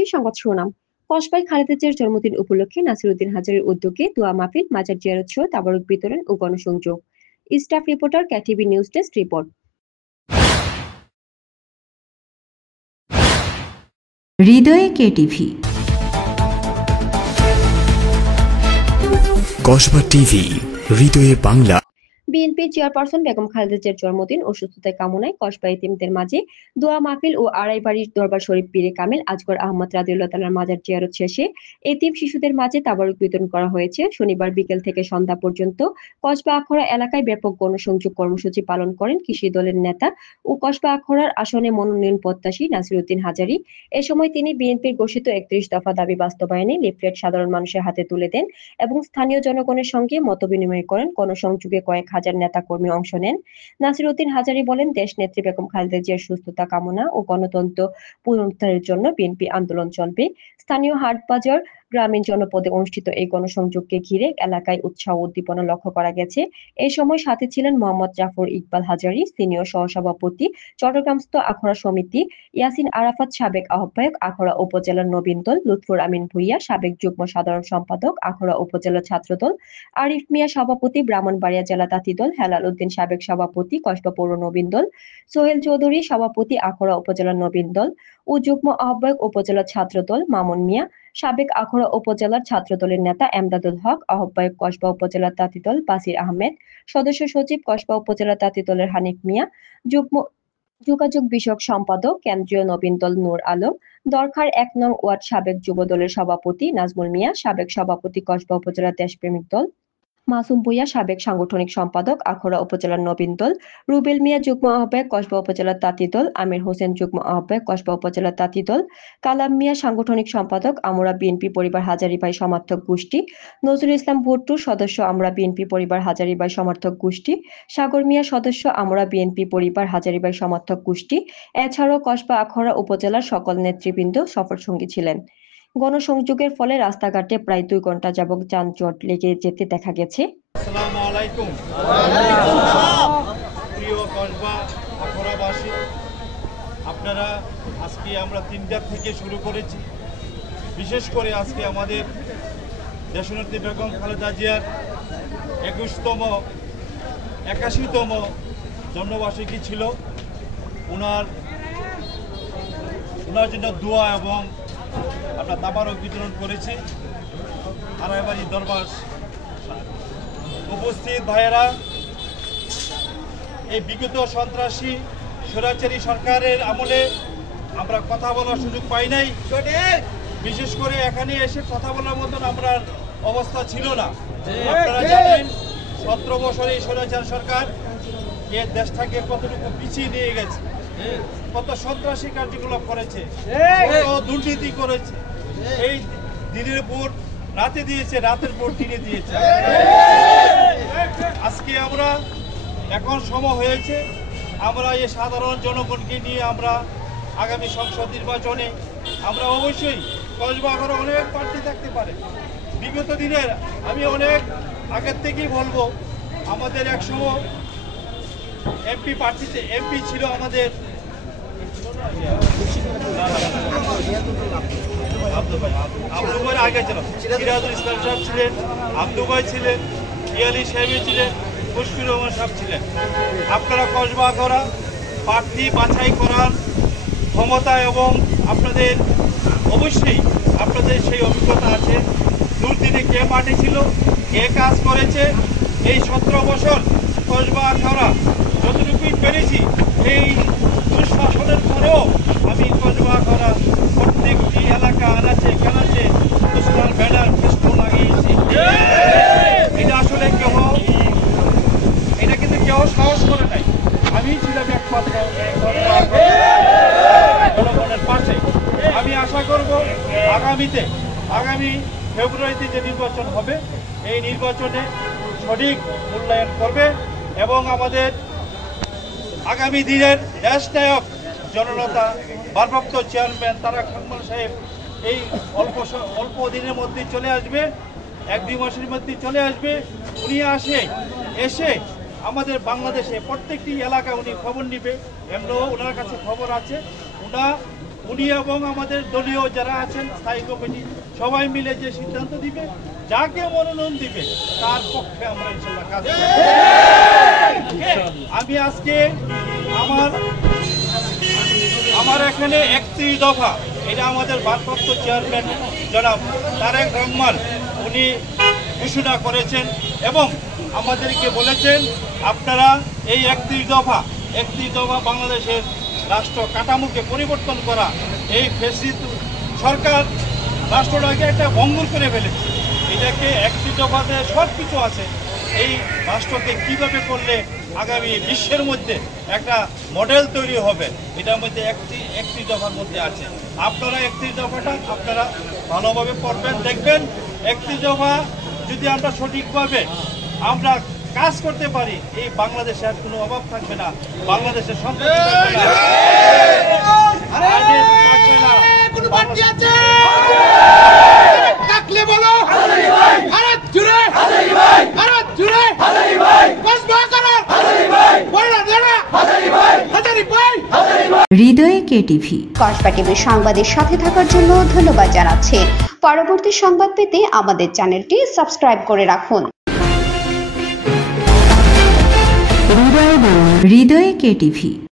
শুরুতেই সংবাদ শিরোনাম। কসবায় খালেদা জিয়ার জন্মদিন উপলক্ষে নাসিরউদ্দিন হাজারীর উদ্যোগে দোয়া মাহফিল, মাজার জিয়ারত সহ তাবারুক বিতরণ ও গণসংযোগ। Staff reporter KTV news desk report. হৃদয়ে কেটিভি। কসবা টিভি, হৃদয়ে বাংলা। বিএনপি চেয়ারপারসন বেগম খালেদা জিয়ার জন্মদিন ও সুস্থতা কামনায় কসবা এতিমদের মাঝে দোয়া মাহফিল ও আড়াইবাড়ির দরবার শরীফ পীরে কামেল আজগর আহমদ রাদিয়াল্লাহু তাআলার মাজার জিয়ারত শেষে এতিম শিশুদের মাঝে তাবারুক বিতরণ করা হয়েছে। শনিবার বিকেল থেকে সন্ধ্যা পর্যন্ত কসবা আখড়া এলাকায় ব্যাপক গণসংযোগ কর্মসূচি পালন করেন কৃষি দলের নেতা ও কসবা আখড়ার আসনে মনোনয়ন প্রত্যাশী নাসিরউদ্দিন হাজারী। এ সময় তিনি বিএনপির ঘোষিত ৩১ দফা দাবি বাস্তবায়নে লিফলেট সাধারণ মানুষের হাতে তুলে দেন এবং স্থানীয় জনগণের সঙ্গে মতবিনিময় করেন। গণসংযোগে কয়েক হাজার নেতা কর্মী অংশ নেন। নাসিরউদ্দিন হাজারী বলেন, দেশ নেত্রী বেগম খালেদা জিয়ার সুস্থতা কামনা ও গণতন্ত্র পুনরুদ্ধারের জন্য বিএনপি আন্দোলন চলবে। স্থানীয় হাটবাজার, গ্রামীণ জনপদে অনুষ্ঠিত এই গণসংযোগকে ঘিরে এলাকায় উৎসাহ উদ্দীপনা লক্ষ্য করা গেছে। এই সময় সাথে ছিলেন মোহাম্মদ জাফর ইকবাল হাজারী, সিনিয়র সহসভাপতি, চট্টগ্রামস্থ আখড়া সমিতি, ইয়াসিন আরাফাত, সাবেক আহ্বায়ক, আখড়া উপজেলার নবীন দল, লুৎফুর আমিন ভূঁইয়া, সাবেক যুগ্ম সাধারণ সম্পাদক, আখড়া উপজেলা ছাত্রদল, আরিফ মিয়া সভাপতি, ব্রাহ্মণবাড়িয়া জেলা তাঁতি দল, হেলাল উদ্দিন সাবেক সভাপতি, কসবা পৌর নবীন দল, সোহেল চৌধুরী সভাপতি, আখড়া উপজেলা নবীন দল ও যুগ্ম আহ্বায়ক উপজেলা ছাত্র দল, মামুন মিয়া সাবেক আখড়া উপজেলার ছাত্র দলের নেতা, এমদাদুল হক আহ্বায়ক, কসবা উপজেলা তাঁতি দল, বাসির আহমেদ সদস্য সচিব, কসবা উপজেলা তাঁতি দলের হানিফ মিয়া যুগ্ম যোগাযোগ বিষয়ক সম্পাদক, কেন্দ্রীয় নবীন দল নূর আলম, দরখার ১ নং ওয়ার্ড সাবেক যুব দলের সভাপতি নাজমুল মিয়া, সাবেক সভাপতি, কসবা উপজেলা দেশপ্রেমিক দল, মাসুম ভূঁইয়া সাবেক সাংগঠনিক সম্পাদক, আখড়া উপজেলার নবীন দল, রুবেল মিয়া যুগ্ম আহ্বায়ক, কসবা উপজেলার তাঁতি দল, আমির হোসেন যুগ্ম আহ্বায়ক, কসবা উপজেলার তাঁতি দল, কালাম মিয়া সাংগঠনিক সম্পাদক, আমরা বিএনপি পরিবার হাজারীবাই সমর্থক গোষ্ঠী, নজরুল ইসলাম ভুট্টু সদস্য, আমরা বিএনপি পরিবার হাজারীবাই সমর্থক গোষ্ঠী, সাগর মিয়া সদস্য, আমরা বিএনপি পরিবার হাজারীবাই সমর্থক গোষ্ঠী। এছাড়াও কসবা আখড়া উপজেলার সকল নেতৃবৃন্দ সফরসঙ্গী ছিলেন। গণসংযোগের ফলে রাস্তাঘাটে প্রায় ২ ঘন্টা যাবৎ যানজট লেগে যেতে দেখা গেছে। আসসালামু আলাইকুম। প্রিয় কসবা আখড়াবাসী, আপনারা আজকে আমরা ৩টার থেকে শুরু করেছি। বিশেষ করে আজকে আমাদের দেশনেত্রী বেগম খালেদা জিয়ার ৮১তম জন্মবার্ষিকী ছিল। ওনার জন্য দোয়া এবং আমরা তাবারক বিতরণ করেছি। আড়াইবাড়ি দরবার উপস্থিত ভাইয়েরা, এই বিগত সন্ত্রাসী স্বৈরাচারী সরকারের আমলে আমরা কথা বলার সুযোগ পাই নাই। বিশেষ করে এখানে এসে কথা বলার মতন আমরা অবস্থা ছিল না। আপনারা জানেন ১৭ বছরে এই স্বৈরাচার সরকার এ দেশটাকে কতটুকু পিছিয়ে নিয়ে গেছে, কত সন্ত্রাসী কার্যকলাপ করেছে, কত দুর্নীতি করেছে। এই দিনের পর রাতে দিয়েছে, রাতের পর দিনে দিয়েছে। আজকে আমরা এখন সময় হয়েছে, আমরা এই সাধারণ জনগণকে নিয়ে আমরা আগামী সংসদ নির্বাচনে আমরা অবশ্যই কসবা আখড়া অনেক প্রার্থী থাকতে পারে। বিগত দিনের আমি অনেক আগের থেকেই বলবো, আমাদের একসময় এমপি ছিল আমাদের আব্দু ভাই, আগে ছিল সিরাজুল ইসলাম সাহেব ছিলেন, আব্দু ভাই ছিলেন, ইয়ালি সাহেব ছিলেন, মুশফির রহমান সাহেব ছিলেন। আপনারা কসবা আখড়া প্রার্থী বাছাই করার ক্ষমতা এবং আপনাদের অবশ্যই আপনাদের সেই অভিজ্ঞতা আছে। দুর্দিনে কে মাঠে ছিল, কে কাজ করেছে। এই ১৭ বছর কসবা আখড়া যতটুকুই পেরেছি, এই দুঃশাসনের পরেও আমি কসবা আখড়া প্রত্যেকটি এলাকা আনাচে কানাচে সোশ্যাল ব্যানার ফেস্টুন লাগিয়েছি। এটা আসলে এটা কিন্তু কেউ সাহস করে নাই। আমি ছিলাম একমাত্র জনগণের পাশে। আমি আশা করব আগামী ফেব্রুয়ারিতে যে নির্বাচন হবে, এই নির্বাচনে সঠিক মূল্যায়ন করবে এবং আমাদের আগামী দিনের দেশনায়ক জননেতা ভারপ্রাপ্ত চেয়ারম্যান তারেক রহমান সাহেব এই অল্প দিনের মধ্যে চলে আসবে, ১-২ মাসের মধ্যে চলে আসবে। উনি এসে আমাদের বাংলাদেশে প্রত্যেকটি এলাকা উনি খবর নিবে। এমনও ওনার কাছে খবর আছে, উনি এবং আমাদের দলীয় যারা আছেন স্থায়ী কমিটি সবাই মিলে যে সিদ্ধান্ত দিবে, যাকে মনোনয়ন দিবে তার পক্ষে আমরা ইনশাআল্লাহ কাজ করব। আমি আজকে আমার এখানে 31 দফা, এটা আমাদের ভারপ্রাপ্ত চেয়ারম্যান জনাব তারেক রহমান উনি ঘোষণা করেছেন এবং আমাদেরকে বলেছেন আপনারা এই 31 দফা বাংলাদেশের রাষ্ট্র কাঠামোকে পরিবর্তন করা, এই ফ্যাসিস্ট সরকার রাষ্ট্রটাকে একটা ভঙ্গুর করে ফেলেছে। এটাকে 31 দফাতে সব কিছু আছে, এই রাষ্ট্রকে কিভাবে করলে আগামী বিশ্বের মধ্যে একটা মডেল তৈরি হবে, এটার মধ্যে 31 দফার মধ্যে আছে। আপনারা 31 দফাটা আপনারা ভালোভাবে পড়বেন, দেখবেন 31 দফা যদি আমরা সঠিকভাবে আমরা কাজ করতে পারি, এই বাংলাদেশে আর কোনো অভাব থাকবে না, বাংলাদেশের সম্পত্তি থাকবে না, আইনের থাকবে না। হৃদয়ে কেটিভি। কসবা টিভির সংবাদের সাথে থাকার জন্য ধন্যবাদ জানাচ্ছি। পরবর্তী সংবাদ পেতে আমাদের চ্যানেলটি সাবস্ক্রাইব করে রাখুন। হৃদয়ে কেটিভি।